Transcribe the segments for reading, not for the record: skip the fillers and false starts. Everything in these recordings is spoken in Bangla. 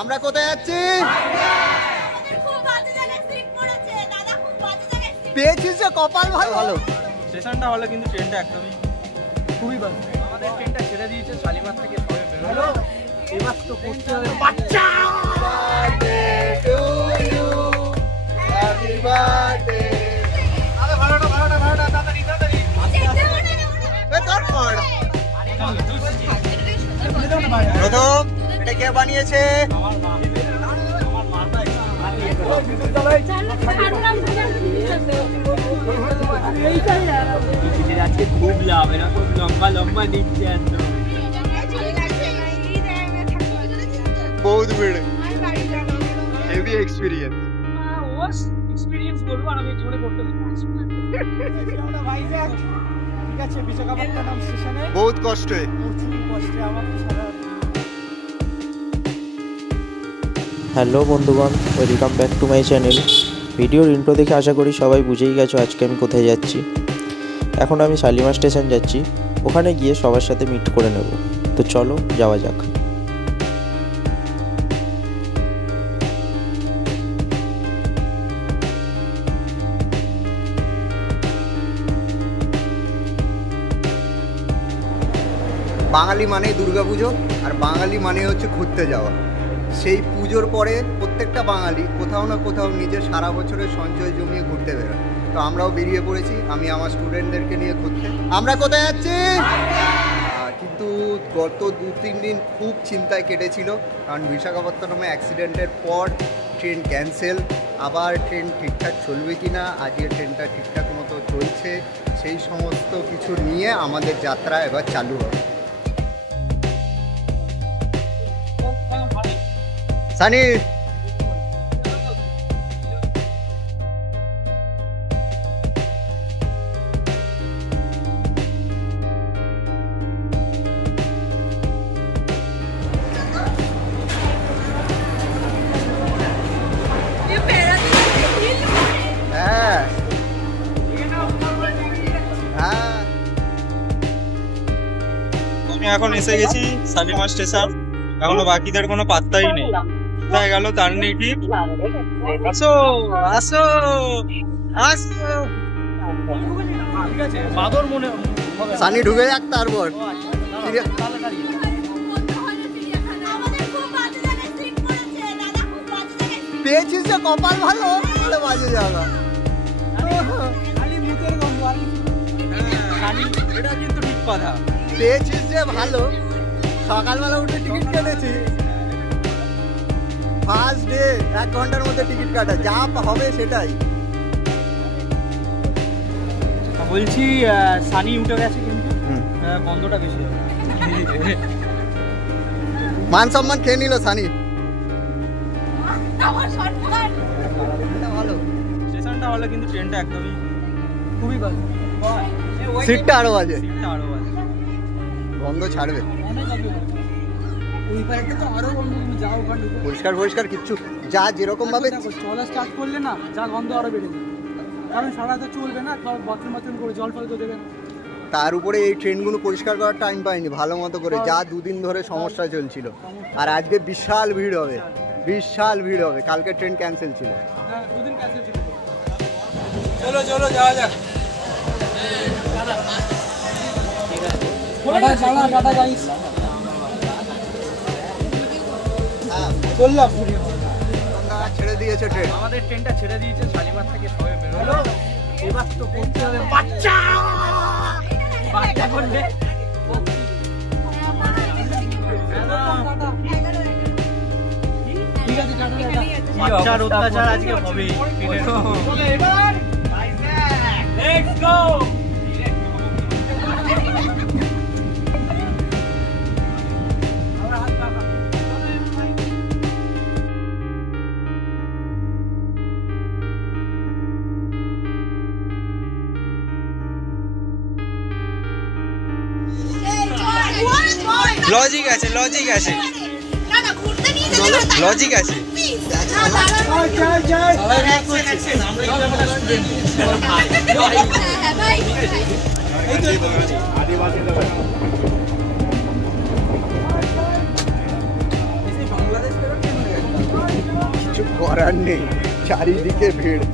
আমরা কোথায় যাচ্ছি? পেয়েছিস যে কপাল ভালো। স্টেশনটা হলো কিন্তু ট্রেনটা একদমই খুবই ভালো। আমাদের ট্রেনটা ছেড়ে দিয়েছে শালিমার থেকে সবে বেরোলো। এবার তো করতে হবে বাচ্চা। Happy birthday. আরে ভাড়াটা তাড়াতাড়ি। প্রথম এটা কে বানিয়েছে? আজকে খুব লাভ, এরকম লম্বা দিচ্ছে একদম বহুত ভিড়, হেভি এক্সপেরিয়েন্স। এক্সপেরিয়েন্স বলবো আর আমি জীবনে করতে আমরা ভাইজ্যাক, ঠিক আছে, বিশাখাপত্তনম স্টেশনে বহুত কষ্টে আমার সারা। হ্যালো বন্ধুগণ, welcome back to my channel. ভিডিওর ইন্ট্রো দেখে আশা করি সবাই বুঝেই গেছো আজকে আমি কোথায় যাচ্ছি। এখন আমি শালিমার স্টেশন যাচ্ছি, ওখানে গিয়ে সবার সাথে মিট করে নেব। তো চলো যাওয়া যাক। বাঙালি মানেই দুর্গাপুজো, আর বাঙালি মানে হচ্ছে ঘুরতে যাওয়া। সেই পুজোর পরে প্রত্যেকটা বাঙালি কোথাও না কোথাও নিজের সারা বছরের সঞ্চয় জমিয়ে ঘুরতে বেরোয়। তো আমরাও বেরিয়ে পড়েছি, আমি আমার স্টুডেন্টদেরকে নিয়ে ঘুরতে। আমরা কোথায় যাচ্ছি? কিন্তু গত 2-3 দিন খুব চিন্তায় কেটেছিল, কারণ বিশাখাপত্তনমে অ্যাক্সিডেন্টের পর ট্রেন ক্যান্সেল, আবার ট্রেন ঠিকঠাক চলবে কি না, আজকে ট্রেনটা ঠিকঠাক মতো চলছে, সেই সমস্ত কিছু নিয়ে আমাদের যাত্রা এবার চালু হবে। সানি, আমি এখন এসে গেছি শালিমার স্টেশন। এখনো বাকিদের কোনো পাত্তাই নেই, কোথায় গেল তার নেই ঠিক। আসো আসো আসো, ঠিক আছে, বাদর মনে সানি ঢুকে যাক তারপর। পেয়েছিস যে কপাল ভালো, বলে বাজে জায়গা। এটা কিন্তু ঠিক কথা, পেয়েছিস যে ভালো। সকালবেলা উঠে টিকিট কেটেছি, ফার্স্ট ডে 1 ঘন্টার মধ্যে টিকিট কাটা, যা হবে সেটাই। বলছি সানি উঠে গেছে কিন্তু গন্ধটা বেশি হবে। মান সম্মান খেয়ে নিল সানি। ভালো স্টেশনটা হলো কিন্তু ট্রেনটা একদমই খুবই ভালো। সিটটা আরো বাজে, গন্ধ ছাড়বে। পরিষ্কার কিচ্ছু, যা যেরকম ভাবে চলা স্টার্ট করলে না, যা গন্ধ আরো বেড়ে যাবে, কারণ সারা রাত চলবে না, বাথরুম করে জল ফল তো দেবে না। তার উপরে এই ট্রেনগুলো পরিষ্কার করার টাইম পাইনি ভালো মতো করে, যা 2 দিন ধরে সমস্যা চলছিল। আর আজকে বিশাল ভিড় হবে, কালকে ট্রেন ক্যান্সেল ছিল। চলো যাওয়া যাক। ছেড়ে দিয়েছে ট্রেন, আমাদের ট্রেনটা ছেড়ে দিয়েছে শালিমার থেকে সবে বেরোলো। এবার তো করতে হবে বাচ্চা করলে। ঠিক আছে, বাচ্চার অত্যাচার আজকে হবেই। Let's go. লজিক আছে লজিক আছে। করার নেই, চারিদিকে ভিড়।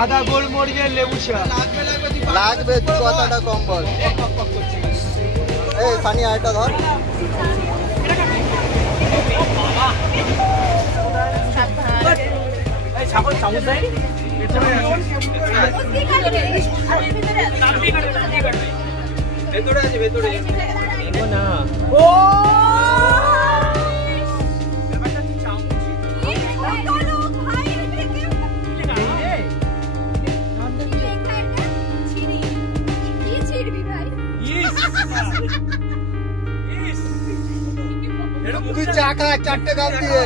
আদা গোলমরিচের লেবু চা লাগবে, তুই কথাটা কম বল। এই সানি আরেকটা ধর। ভেতরে আছে, ভেতরে না। ও তুই চা খা 4টে কাপ দিয়ে।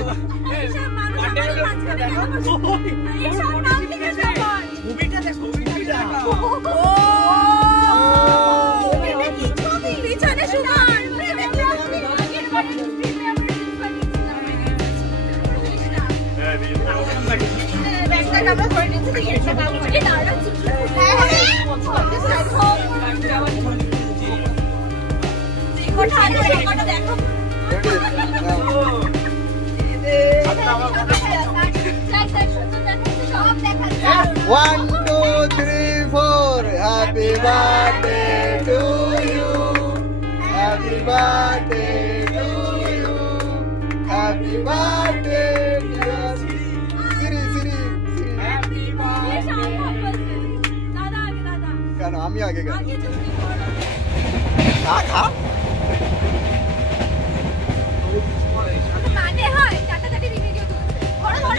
One, two, three, four. Happy birthday to you. Happy birthday to you. Happy birthday, dear Siri, Siri, Siri. Happy birthday. কেন আমি আগে কেন? খা মানে হয় চাটাচাটি ভিডিও তুলছে। বড় বড়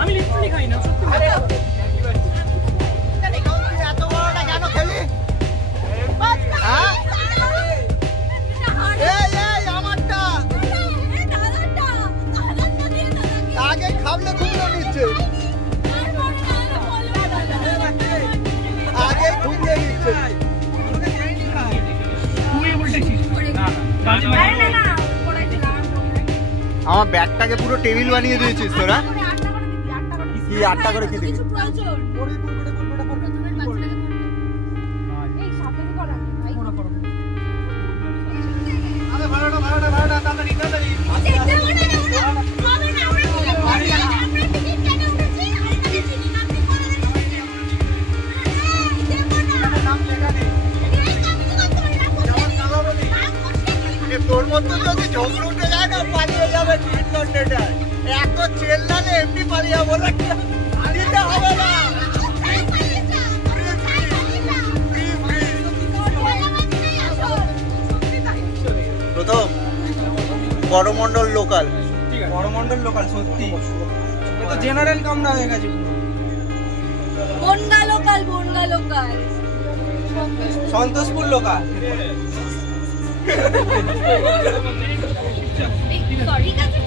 আমি লিটারালি খাই না, সত্যি। এত বড়টা কেন খেলি? আমারটা আগে খাবলে খুবলে নিচ্ছে, আগে খুবলে নিচ্ছে। আমার ব্যাগটাকে পুরো টেবিল বানিয়ে দিয়েছিস তোরা। কি 8টা করে কি দিবি? তোর মতো যদি ঝগড় উঠে যায় না পালিয়ে যাবে। এত চেল্লালে এমনি পালিয়ে যাবো না, দিতে হবে না। প্রথম করমণ্ডল লোকাল, করমণ্ডল লোকাল সত্যি। এটা জেনারেল কামরা হয়ে গেছে পুরো। Bongaon local, Bongaon local, Santoshpur local. সরি কাছে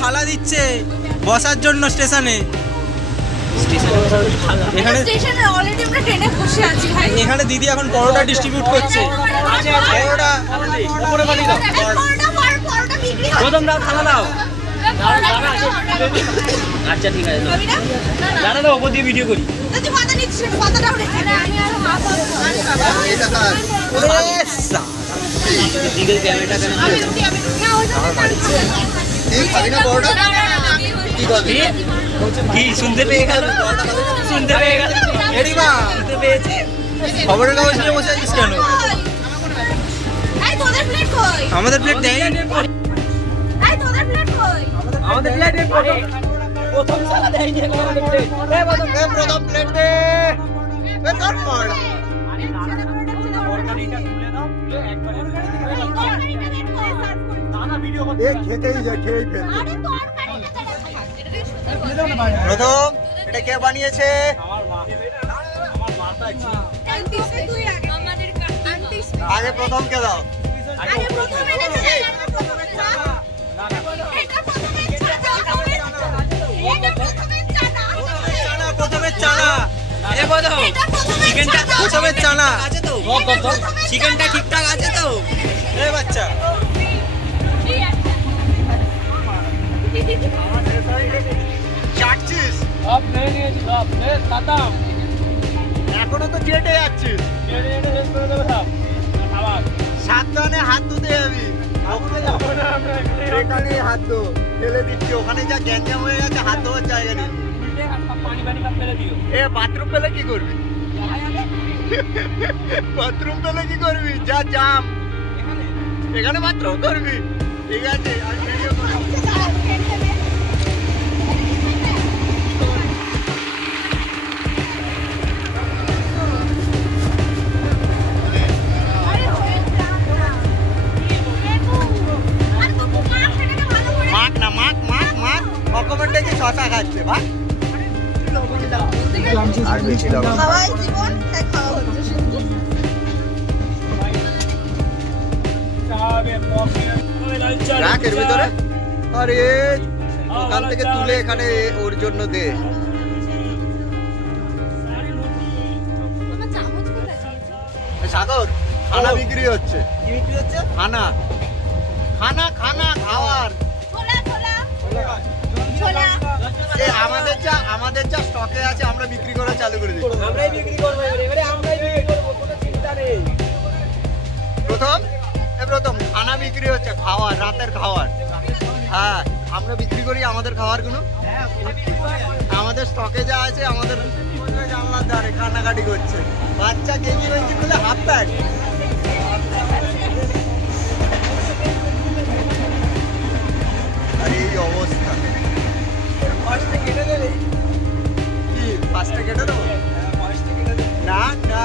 থালা দিচ্ছে বসার জন্য স্টেশনে। এখানে স্টেশনে অলরেডি আমরা ট্রেনে বসে আছি ভাই। এখানে দিদি এখন পরোটা ডিস্ট্রিবিউট করছে। পরোটা উপরে বাড়ি দাও, পরোটা বিক্রি হয়। প্রথম দাও, থালা দাও। আচ্ছা ঠিক আছে, দাঁড়া দাও, ওপর দিয়ে ভিডিও করি। তুই পাতা নিচ্ছিস, পাতাটাও রেখে দে। আমি আর হাফ এই দেখা এই খাবি না পরোটা কি করবি কি শুনতে পেয়ে গেল শুনতে পেয়ে গেল এরিমা শুনতে পেয়েছে খবরের কাগজ নিয়ে বসে আছিস কেন এই তোদের প্লেট কই আমাদের প্লেট দেয় এই তোদের প্লেট কই আমাদের প্লেট প্রথম সালা দেয় নি আমাদের প্লেট প্রথম প্লেট দে বেকার পড় তরকারিটা তুলে দাও তুলে একবারে এ খেতেই যা খেয়েই ফেল প্রথম এটা কে বানিয়েছে আগে প্রথম কে দাও প্রথমে চানা এ বলো চিকেনটা প্রথমে চানা আছে তো চিকেনটা ঠিকঠাক আছে তো এ বাচ্চা চাটছিস সব নিয়ে নিয়েছি সব খতম এখনো তো চেটে যাচ্ছিস শেষ করে দেবো সব খাবার সাবধানে হাত ধুতে যাবি ওখানে যাবো না আমরা এখানে হাত ধো ফেলে দিচ্ছি ওখানে যা গ্যাঞ্জাম হয়ে গেছে হাত ধোয়ার জায়গা নেই পানি পানি সব ফেলে দিও এ বাথরুম পেলে কি করবি বাথরুম পেলে কি করবি যা জাম এখানে বাথরুম করবি ঠিক আছে আর ভিডিও করবো মাখ না মাখ মাখ মাখ অকমেন্টে কি শশা খাচ্ছে ভাই আর বেশি লবণ খাওয়াই জীবন তাই খাওয়া হচ্ছে শুধু রাখ এর ভিতরে আরে ওখান থেকে তুলে এখানে ওর জন্য দে তোমার চামচ কোথায় সাগর খানা বিক্রি হচ্ছে কি বিক্রি হচ্ছে খানা খানা খানা খাওয়ার ছোলা ছোলা এ আমাদের যা স্টকে আছে আমরা বিক্রি করা চালু করে দিই আমরাই বিক্রি করবো এবারে আমরাই বিক্রি করবো কোনো চিন্তা নেই প্রথম খানা বিক্রি হচ্ছে খাওয়ার রাতের খাওয়ার হ্যাঁ আমরা বিক্রি করি আমাদের খাবারগুলো আমাদের স্টকে যা আছে আমাদের জানলার ধারে কান্নাকাটি করছে বাচ্চা কেজি হয়েছে বলে হাফ প্যান্ট আর এই অবস্থা কেটে দেবে কি পাঁচটা কেটে দেবো না না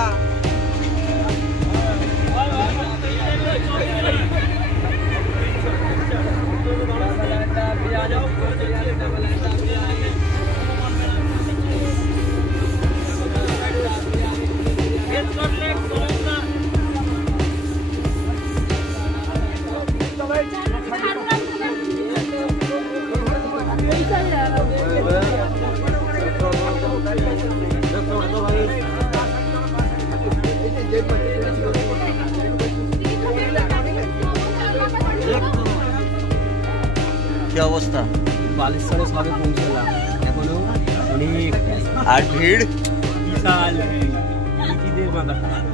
কি অবস্থা বালেশ্বরে সবে পৌঁছলাম এখনো অনেক আর ভিড় বিশাল ঈদের মাথা খারাপ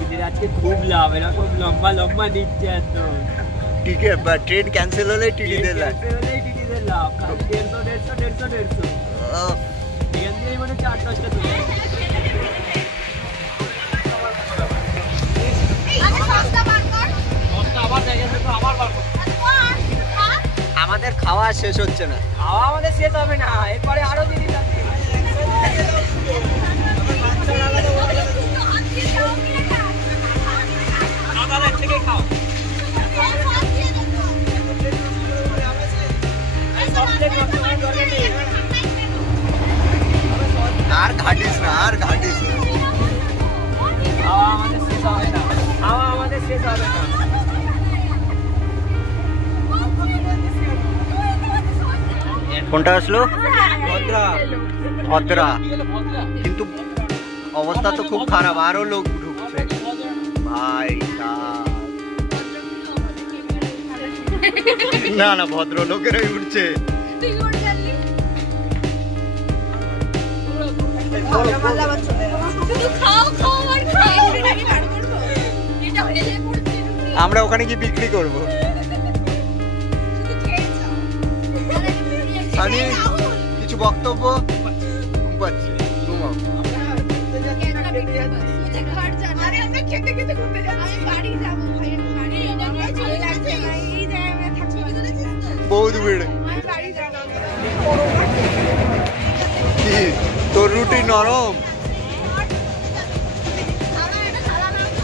ঈদের আজকে খুব লাভ এরা খুব লম্বা লম্বা নিচ্ছে একদম টিকে ট্রেন ক্যান্সেল হলে টিটিদের লাগ টিটিদের লাভ 150 এখান থেকেই মানে 4-5টা তুলে আমাদের খাওয়া শেষ হচ্ছে না খাওয়া আমাদের শেষ হবে না এরপরে আরো জিনিস আছে থেকে খাও আর ঘাটিস না আর ঘাটিস না খাওয়া আমাদের শেষ হবে না খাওয়া আমাদের শেষ হবে না কোনটা আসলো ভদ্রা ভদ্রা কিন্তু অবস্থা তো খুব খারাপ আরো লোক ঢুকছে ভাই না না, ভদ্রলোকেরাই উঠছে। তুই উড়ে গেলি শুধু খাও খাও আর খাও, এটা কি বার করবো? এটা হেলে পড়ছে আমরা ওখানে কি বিক্রি করব? শুধু খেয়ে যাও। সানি, কিছু বক্তব্য? ঘুম পাচ্ছে, ঘুমাও। मुझे घर जाना है। अरे हमने खेते खेते घूमने जाना है। गाड़ी जाबो भाई, गाड़ी जाना चले লাগছে এই যায় আমি থাকছি ভিতরে যাচ্ছি। বহুত ভিড়। আমি বাড়ি যাব। কি তোর রুটি নরম? খাওয়া এটা খাওয়া না তো।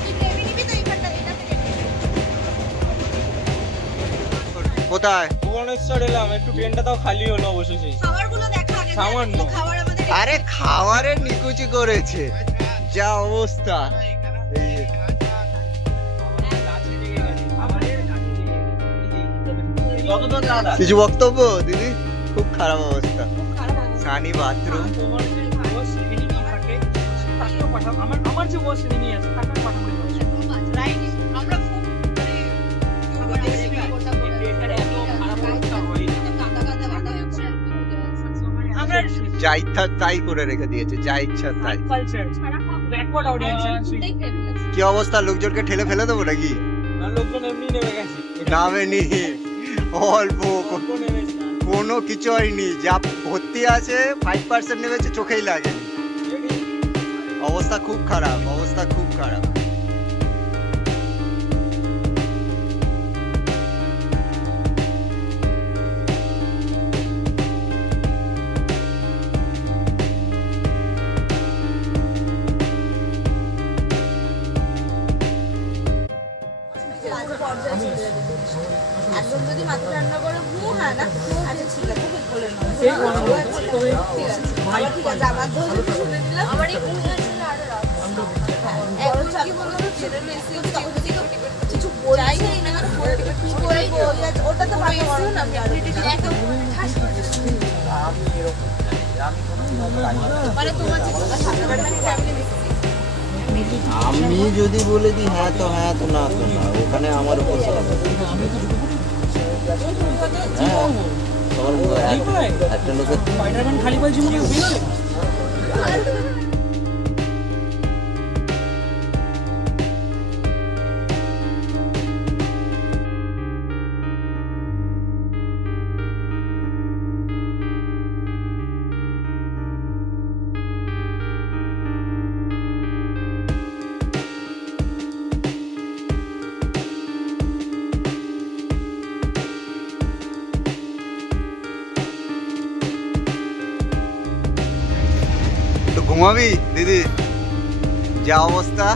তুই নেবি নিবি তো এইখানটা এটা থেকে। কোথায়? ভুবনেশ্বর এলাম, একটু ট্রেনটা তাও খালি হলো অবশেষে। খাবারগুলো দেখা আগে। সামান্য। খাবার আমাদের আরে খাবারের নিকুচি করেছে, যা অবস্থা। কিছু বক্তব্য দিদি? খুব খারাপ অবস্থা। সানি বাথরুম। আমার যে বস শ্রেণী আছে টাকার পাঠাবো রাইট। আমরা খুব আমরা যা ইচ্ছা তাই করে রেখে দিয়েছে, যা ইচ্ছা তাই। ব্যাকওয়ার্ড অডিয়েন্স কি অবস্থা? লোকজনকে ঠেলে ফেলে দেবো নাকি? লোকজন এমনি নেমে গেছে, নামেনি, অল্প নেমেছে কোনো কিছু হয়নি। যা ভর্তি আছে 5% নেমেছে, চোখেই লাগে। অবস্থা খুব খারাপ, অবস্থা খুব খারাপ। একদম যদি মাথা ঠান্ডা করে ঘুম হয় না, আচ্ছা ঠিক আছে বলে নাও। ঠিক আছে ঠিক আছে, আবার ধরে শুনে নিলাম। আমার এই ঘুম হয়েছিল আরো রাত। এখন কি বলবো, জেনারেল এসি কিছু বলাই না, কি করে ওটা তো ভালো না। একদম ঠাস মানে তোমার যে ফ্যামিলি আমি যদি বলে দিই হ্যাঁ তো হ্যাঁ, তো না তো না, ওখানে আমার উপর একটা লোকের স্পাইডারম্যান খালি বলছি মনে হয়। তো ঘুমাবি দিদি? যা অবস্থা,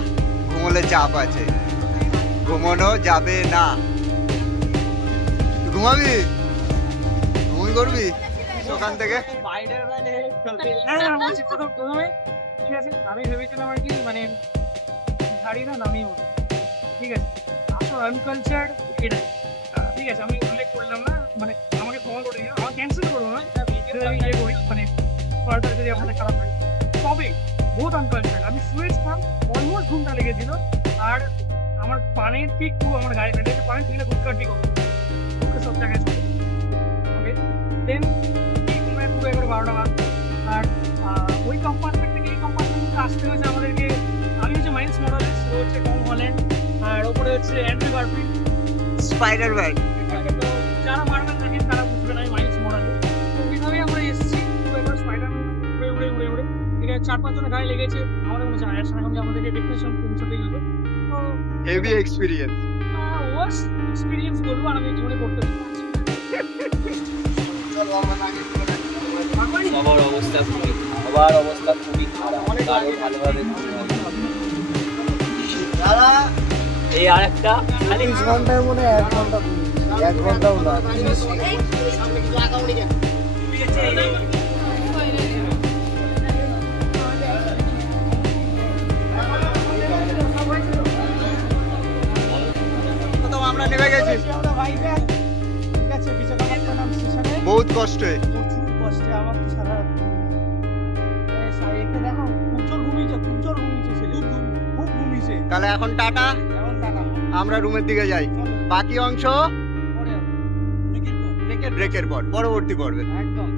ঘুমোলে চাপ আছে, ঘুমানো যাবে না। ঘুমাবি? ঘুমিয়ে করবি ওখান থেকে? আমি ভেবেছিলাম আর কি মানে গাড়ি না নামিয়ে উঠবো, ঠিক আছে। আসলে আনকালচার এটাই, ঠিক আছে। আমি উল্লেখ করলাম না, মানে আমাকে ক্ষমা করে দিও, আমার ক্যান্সেল করবো না, আমি ইয়ে করি মানে ফার্দার যদি আপনাদের খারাপ হয়। তবে বহুত আনকালচার, আমি শুয়েছিলাম, অলমোস্ট ঘুমটা লেগেছিল, আর আমার পানের ঠিক পুরো আমার গায়ে ফেলেছে, পানের থেকে গুটকাটি করবো, সব জায়গায় চলে। ওকে, দেন এই ঘুমে পুরো এবার 12টা বাজে। আর ওই কম্পার্টমেন্ট থেকে এই কম্পার্টমেন্টে আসতে হয়েছে আমাদেরকে। আমি হচ্ছে মাইলস মরালেস, ও হচ্ছে টম হল্যান্ড, আর ওপরে হচ্ছে অ্যান্ড্রু গারফিল্ড। স্পাইডারম্যান। তো যারা মার্বেল দেখেন তারা বুঝবেন আমি মাইলস মরালেস। তো ওইভাবেই আমরা এসেছি, তো এবার স্পাইডারম্যান উড়ে উড়ে উড়ে উড়ে ঠিক আছে 4-5 জনের গায়ে লেগেছে। আমাদের মনে হচ্ছে আয়ার সঙ্গে আমাদেরকে ডেকোরেশন পৌঁছাতেই হবে। তো হেভি এক্সপিরিয়েন্স। ওয়ার্স এক্সপিরিয়েন্স বলবো, আর আমি জীবনে করতে পারছি। সবার অবস্থা খুবই খারাপ। কারো ভালোভাবে এই আরেকটা 30 ঘন্টার মনে 1 ঘন্টা, 1 ঘন্টাও না। তো আমরা নেমে গেছি বহুত কষ্টে। প্রচুর কষ্টে, আমার তো সারা রাত দেখো খুব জোর ঘুমিয়েছে, খুব ঘুমিয়েছে। তাহলে এখন টাটা, আমরা রুমের দিকে যাই। বাকি অংশ ব্রেকের পর পরবর্তী পর্বে। একদম